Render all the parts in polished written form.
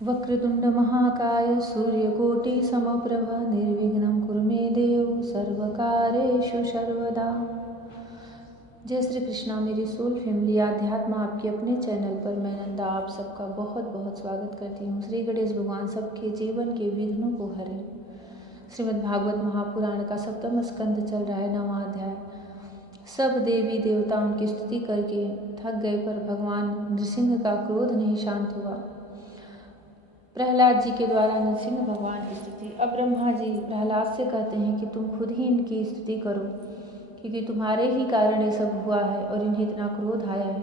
वक्रतुंड महाकाय सूर्यकोटि समप्रभ निर्विघ्नं कुरु मे देव सर्वकार्येषु सर्वदा। जय श्री कृष्णा। मेरी सोल फैमिली आध्यात्म आपके अपने चैनल पर मैं नंदा आप सबका बहुत बहुत स्वागत करती हूँ। श्री गणेश भगवान सबके जीवन के विघ्नों को हरे। श्रीमद् भागवत महापुराण का 7वां स्कंद चल रहा है, 9वां अध्याय। सब देवी देवताओं की स्तुति करके थक गए, पर भगवान नृसिंह का क्रोध नहीं शांत हुआ। प्रहलाद जी के द्वारा नृसिंह भगवान की स्तुति। अब ब्रह्मा जी प्रहलाद से कहते हैं कि तुम खुद ही इनकी स्तुति करो, क्योंकि तुम्हारे ही कारण ये सब हुआ है और इन्हें इतना क्रोध आया है।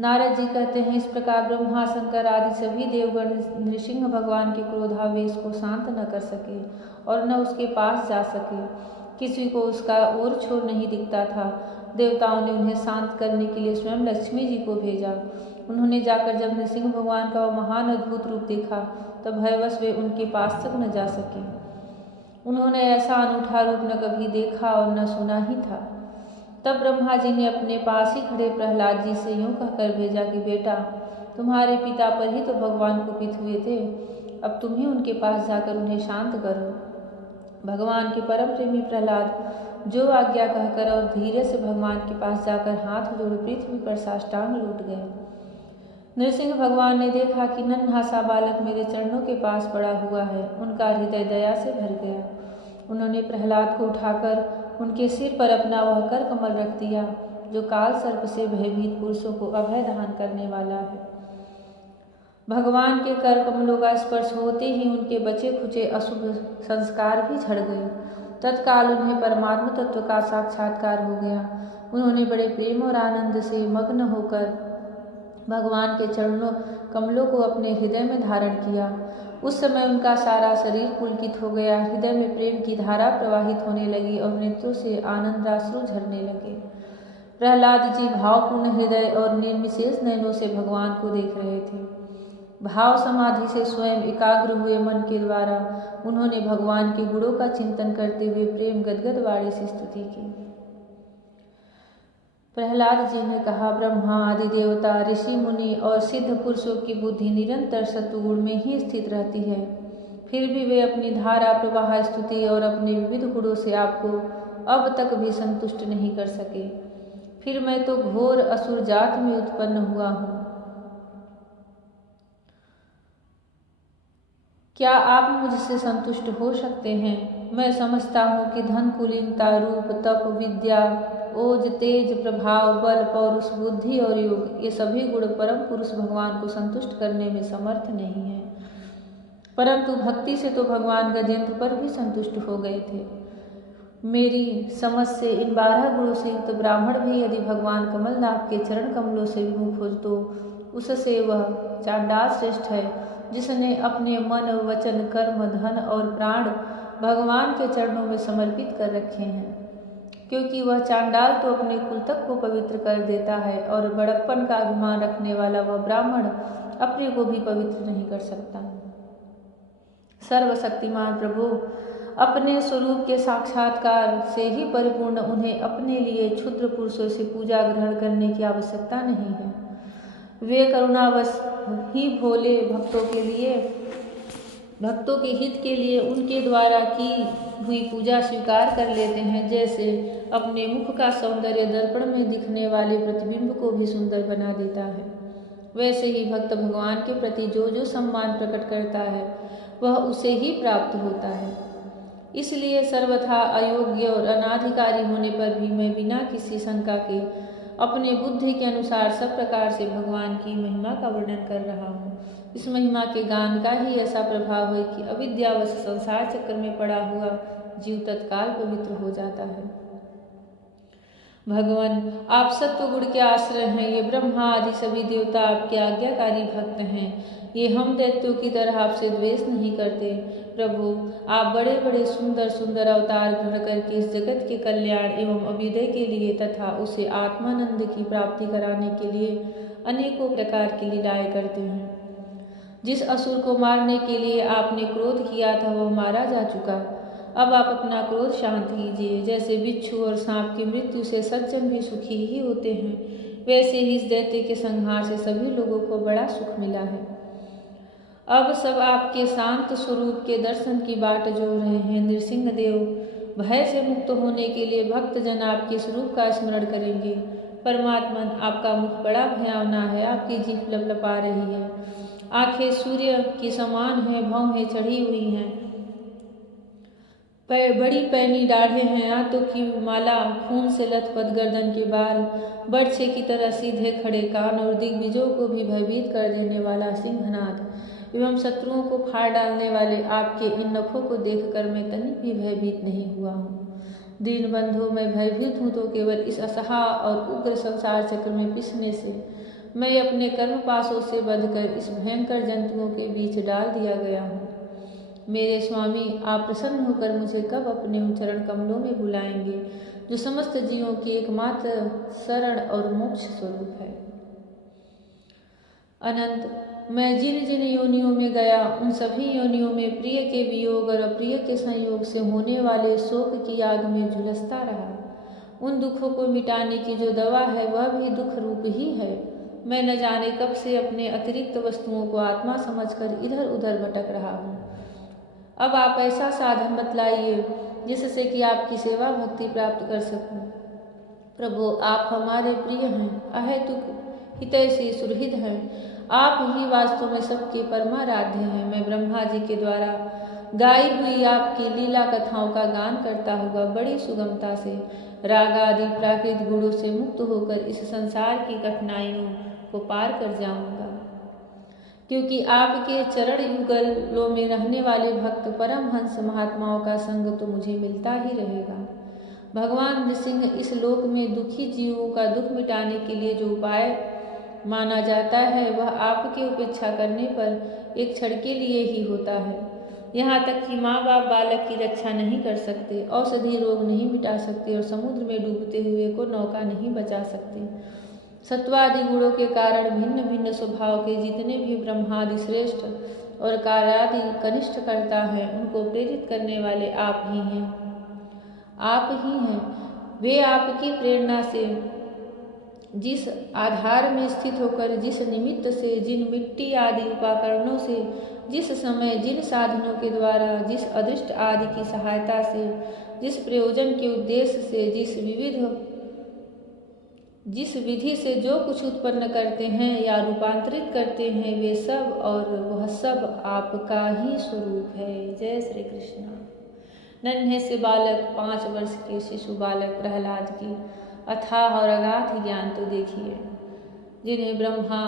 नारद जी कहते हैं, इस प्रकार ब्रह्मा शंकर आदि सभी देवगण नृसिंह भगवान के क्रोधावेश को शांत न कर सके और न उसके पास जा सके। किसी को उसका और छोर नहीं दिखता था। देवताओं ने उन्हें शांत करने के लिए स्वयं लक्ष्मी जी को भेजा। उन्होंने जाकर जब नृसिंह भगवान का वह महान अद्भुत रूप देखा, तब भयवश वे उनके पास तक न जा सके। उन्होंने ऐसा अनूठा रूप न कभी देखा और न सुना ही था। तब ब्रह्मा जी ने अपने पास ही खड़े प्रहलाद जी से यूं कहकर भेजा कि बेटा, तुम्हारे पिता पर ही तो भगवान कुपित हुए थे, अब तुम ही उनके पास जाकर उन्हें शांत करो। भगवान के परम प्रेमी प्रहलाद जो आज्ञा कहकर और धीरे से भगवान के पास जाकर हाथ जोड़ पृथ्वी पर साष्टांग लौट गए। नृसिंह भगवान ने देखा कि नन्हा सा बालक मेरे चरणों के पास पड़ा हुआ है। उनका हृदय दया से भर गया। उन्होंने प्रहलाद को उठाकर उनके सिर पर अपना वह कर कमल रख दिया, जो काल सर्प से भयभीत पुरुषों को अभय दान करने वाला है। भगवान के कर कमलों का स्पर्श होते ही उनके बचे खुचे अशुभ संस्कार भी झड़ गए। तत्काल उन्हें परमात्म तत्व का साक्षात्कार हो गया। उन्होंने बड़े प्रेम और आनंद से मग्न होकर भगवान के चरणों कमलों को अपने हृदय में धारण किया। उस समय उनका सारा शरीर पुलकित हो गया। हृदय में प्रेम की धारा प्रवाहित होने लगी और नेत्रों से आनंदाश्रु झरने लगे। प्रहलाद जी भावपूर्ण हृदय और निर्विशेष नयनों से भगवान को देख रहे थे। भाव समाधि से स्वयं एकाग्र हुए मन के द्वारा उन्होंने भगवान के गुणों का चिंतन करते हुए प्रेम गदगद वाणी से स्तुति की। प्रहलाद जी ने कहा, ब्रह्मा आदि देवता, ऋषि मुनि और सिद्ध पुरुषों की बुद्धि निरंतर सत्वगुण में ही स्थित रहती है, फिर भी वे अपनी धारा प्रवाह स्तुति और अपने विविध गुणों से आपको अब तक भी संतुष्ट नहीं कर सके। फिर मैं तो घोर असुर जात में उत्पन्न हुआ हूँ। क्या आप मुझसे संतुष्ट हो सकते हैं? मैं समझता हूँ कि धन, कुलीनता, रूप, तप, विद्या, ओज, तेज, प्रभाव, बल, पौरुष, बुद्धि और योग, ये सभी गुण परम पुरुष भगवान को संतुष्ट करने में समर्थ नहीं है। परंतु भक्ति से तो भगवान गजेंद्र पर भी संतुष्ट हो गए थे। मेरी समझ से इन 12 गुणों से युक्त ब्राह्मण भी यदि भगवान कमलनाथ के चरण कमलों से विमुख हो, तो उससे वह चांडाल श्रेष्ठ है, जिसने अपने मन, वचन, कर्म, धन और प्राण भगवान के चरणों में समर्पित कर रखे हैं। क्योंकि वह चांडाल तो अपने कुल तक को पवित्र कर देता है, और बड़प्पन का अभिमान रखने वाला वह ब्राह्मण अपने को भी पवित्र नहीं कर सकता। सर्वशक्तिमान प्रभु, अपने स्वरूप के साक्षात्कार से ही परिपूर्ण उन्हें अपने लिए क्षुद्र पुरुषों से पूजा ग्रहण करने की आवश्यकता नहीं है। वे करुणावश ही भोले भक्तों के हित के लिए उनके द्वारा की हुई पूजा स्वीकार कर लेते हैं। जैसे अपने मुख का सौंदर्य दर्पण में दिखने वाले प्रतिबिंब को भी सुंदर बना देता है, वैसे ही भक्त भगवान के प्रति जो जो सम्मान प्रकट करता है, वह उसे ही प्राप्त होता है। इसलिए सर्वथा अयोग्य और अनाधिकारी होने पर भी मैं बिना किसी शंका के अपने बुद्धि के अनुसार सब प्रकार से भगवान की महिमा का वर्णन कर रहा हूँ। इस महिमा के गान का ही ऐसा प्रभाव है कि अविद्यावश संसार चक्र में पड़ा हुआ जीव तत्काल पवित्र हो जाता है। भगवान, आप सत्व गुण के आश्रय हैं। ये ब्रह्मा आदि सभी देवता आपके आज्ञाकारी भक्त हैं। ये हम दैत्यों की तरह आपसे द्वेष नहीं करते। प्रभु, आप बड़े बड़े सुंदर सुंदर अवतार ग्रहण करके इस जगत के कल्याण एवं अभ्युदय के लिए तथा उसे आत्मानंद की प्राप्ति कराने के लिए अनेकों प्रकार की लीलाएं करते हैं। जिस असुर को मारने के लिए आपने क्रोध किया था, वह मारा जा चुका। अब आप अपना क्रोध शांत कीजिए। जैसे बिच्छू और सांप की मृत्यु से सज्जन भी सुखी ही होते हैं, वैसे ही इस दैत्य के संहार से सभी लोगों को बड़ा सुख मिला है। अब सब आपके शांत स्वरूप के दर्शन की बाट जोड़ रहे हैं। नृसिंह देव, भय से मुक्त होने के लिए भक्तजन आपके स्वरूप का स्मरण करेंगे। परमात्मन, आपका मुख बड़ा भयावना है, आपकी जीभ लपलपा रही है, आंखें सूर्य की समान है, भौहें चढ़ी हुई हैं, बड़ी पैनी दाढ़ें हैं, आंतों की माला, खून से लथपथ गर्दन के बाल, बर्छे की तरह सीधे खड़े कान और दिग्विजयों को भी भयभीत कर देने वाला सिंहनाद एवं शत्रुओं को फाड़ डालने वाले आपके इन नखों को देखकर मैं तनिक भी भयभीत नहीं हुआ हूँ। दीन बंधु, मैं भयभीत हूँ तो केवल इस असहा और उग्र संसार चक्र में पिसने से। मैं अपने कर्म पाशों से बंधकर इस भयंकर जंतुओं के बीच डाल दिया गया हूँ। मेरे स्वामी, आप प्रसन्न होकर मुझे कब अपने उन चरण कमलों में बुलाएंगे जो समस्त जीवों की एकमात्र शरण और मोक्ष स्वरूप है। अनंत, मैं जिन जिन योनियों में गया उन सभी योनियों में प्रिय के वियोग और अप्रिय के संयोग से होने वाले शोक की आग में झुलसता रहा। उन दुखों को मिटाने की जो दवा है वह भी दुख रूप ही है। मैं न जाने कब से अपने अतिरिक्त वस्तुओं को आत्मा समझकर इधर उधर भटक रहा हूँ। अब आप ऐसा साधन बतलाइए जिससे कि आपकी सेवा भक्ति प्राप्त कर सकूं। प्रभु, आप हमारे प्रिय हैं, अहेतुक हितैषी सुहृद हैं। आप ही वास्तव में सबके परमाराध्य हैं। मैं ब्रह्मा जी के द्वारा गाई हुई आपकी लीला कथाओं का गान करता हुआ बड़ी सुगमता से राग आदि प्राकृत गुणों से मुक्त होकर इस संसार की कठिनाइयों को पार कर जाऊंगा, क्योंकि आपके चरण युगलों में रहने वाले भक्त परमहंस महात्माओं का संग तो मुझे मिलता ही रहेगा। भगवान नृसिंह, इस लोक में दुखी जीवों का दुख मिटाने के लिए जो उपाय माना जाता है वह आपकी उपेक्षा करने पर एक क्षण के लिए ही होता है। यहाँ तक कि माँ बाप बालक की रक्षा नहीं कर सकते, औषधि रोग नहीं मिटा सकते और समुद्र में डूबते हुए को नौका नहीं बचा सकते। सत्वादि गुणों के कारण भिन्न भिन्न स्वभाव के जितने भी ब्रह्मादि श्रेष्ठ और कार्यादि कनिष्ठ करता है उनको प्रेरित करने वाले आप ही हैं। आप ही हैं। वे आपकी प्रेरणा से जिस आधार में स्थित होकर, जिस निमित्त से, जिन मिट्टी आदि उपकरणों से, जिस समय, जिन साधनों के द्वारा, जिस अदृष्ट आदि की सहायता से, जिस प्रयोजन के उद्देश्य से, जिस विधि से जो कुछ उत्पन्न करते हैं या रूपांतरित करते हैं, वे सब और वह सब आपका ही स्वरूप है। जय श्री कृष्ण। नन्हे से बालक 5 वर्ष के शिशु बालक प्रहलाद की अथाह और अगाध ज्ञान तो देखिए, जिन्हें ब्रह्मा,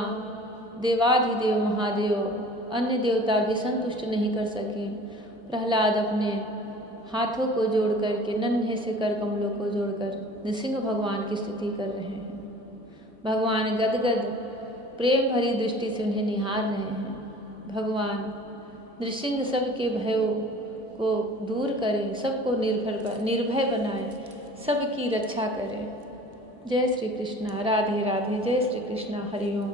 देवाधिदेव महादेव, अन्य देवता भी संतुष्ट नहीं कर सके। प्रहलाद अपने हाथों को जोड़ करके, नन्हे से कर कमलों को जोड़कर नृसिंह भगवान की स्तुति कर रहे हैं। भगवान गदगद प्रेम भरी दृष्टि से उन्हें निहार रहे हैं। भगवान नृसिंह सबके भयों को दूर करें, सबको निर्भय बनाएं, सबकी रक्षा करें। जय श्री कृष्णा। राधे राधे। जय श्री कृष्णा। हरि ओम।